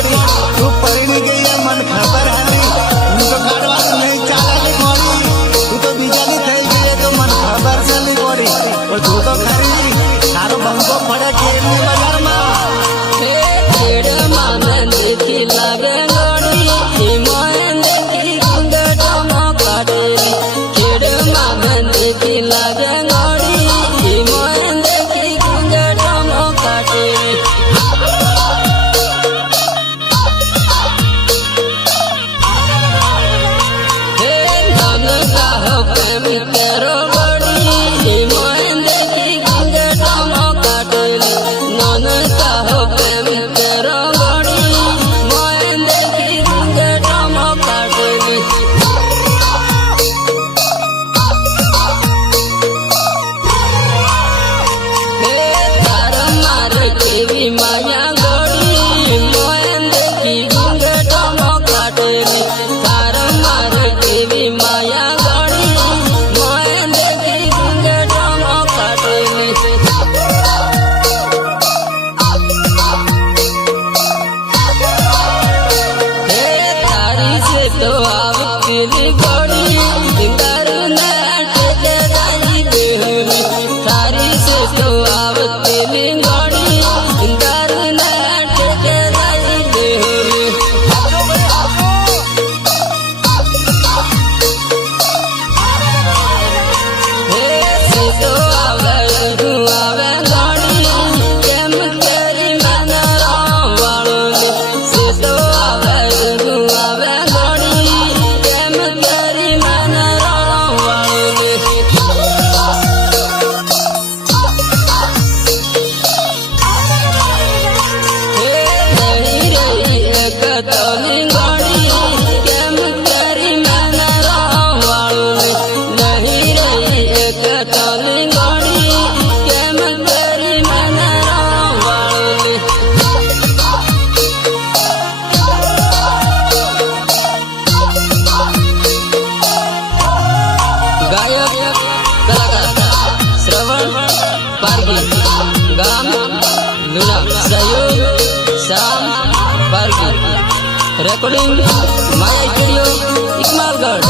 पड़ी तू परिणी गई है मन खबर हरी तू तो काटवा नहीं चाले गोरी तू तो बिजली થઈ गई है तो मन खबर चली गोरी और तू तो खरी सारो बंको पड़े केरनी बाजार में खेड़ मानन देखी लागे गोरी हिमायन देखी घूंघट में काटेली खेड़ मानन देखी लागे गोरी हिमायन देखी घूंघट में काटेली प्रेम करो बड़ी हिमायन देखी घूंघट में काटेली नन कहो प्रेम करो बड़ी हिमायन देखी घूंघट में काटेली तार मार केवी माया गोरी हिमायन देखी घूंघट में काटेली तार मार केवी माया तो आवती गोरी दरुना टेके राई देहरी थारी से तो आवती गोरी दरुना टेके राई देहरी से तो आवे गोरी केम केरी मन वालोनी से तो आवे तोली गोरी केम करी मन वालोनी नहीं रही एक तोली गोरी केम करी मन वालोनी गायक कलाकार श्रवण पारगी गाम लुना सहयोग श्याम पारगी रिकॉर्डिंग माया स्टूडियो इकमालगढ़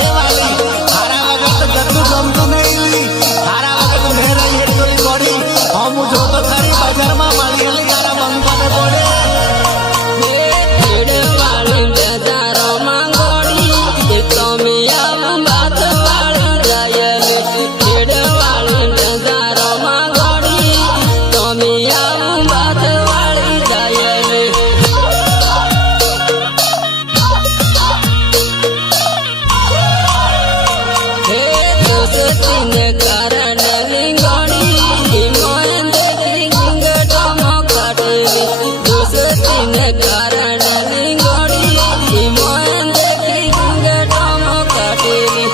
ए वाली हारा वगत जत्तू जमतो नहीं हारा वगत मेरा ये तोरी गोरी हम जो तो खरी बाजार में मालियली हारा बंका ने बोले खेड़ वाली बाजारों में गोरी तो मिया बात वाली जायले खेड़ वाली बाजारों में गोरी तो मिया बात वाली जायले तीन कारण लिंगोनी हिमायन देखी घूंघट में काटेली तीन कारण लिंगोनी हिमायन देखी घूंघट में काटेली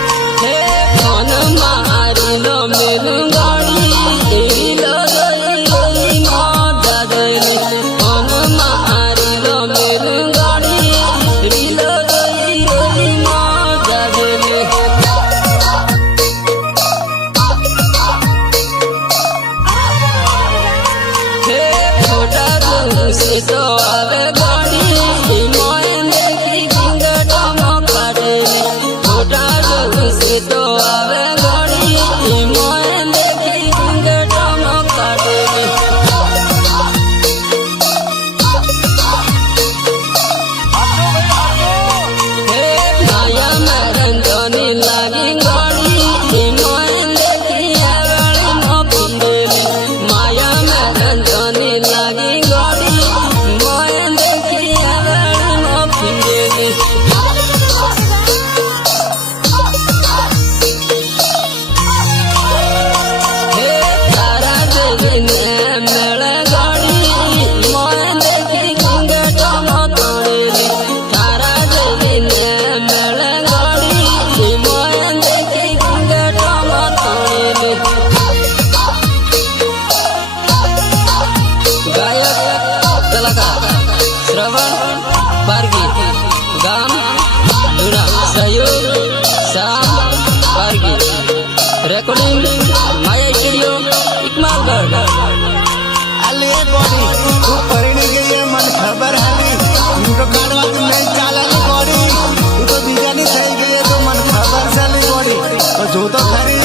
फोन मारी लो मिलू गोरी लो मोदा देली फोन मारी लो मिलू तो आवे गोरी हिमायन देखी घूंघट में काटेली छोटा से तो आवे गोरी हिमायन देखी घूंघट में काटेली माया मरन जोनी लागी गोरी हिमायन देखी आगली में पिंडेली माया मरन जोनी लागी गोरी हिमायन देखी आगली में पिंडेली तारा देवी ने मेले गोरी हिमायन देखी घूंघट में तोड़ेली तारा देवी ने मेले गोरी हिमायन देखी घूंघट में तोड़ेली गायक कलाकार श्रवण पारगी गाम लुना सहयोग श्याम पारगी रिकॉर्डिंग माया खबर हाली उनको काटवा के नहीं चालल गोड़ी तू तो बिजानी થઈ ગઈ તો મને ખબર ચાલી ગોડી તો જો તો ખરી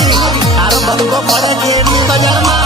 તારો બંકો પડે કેરની બજારમાં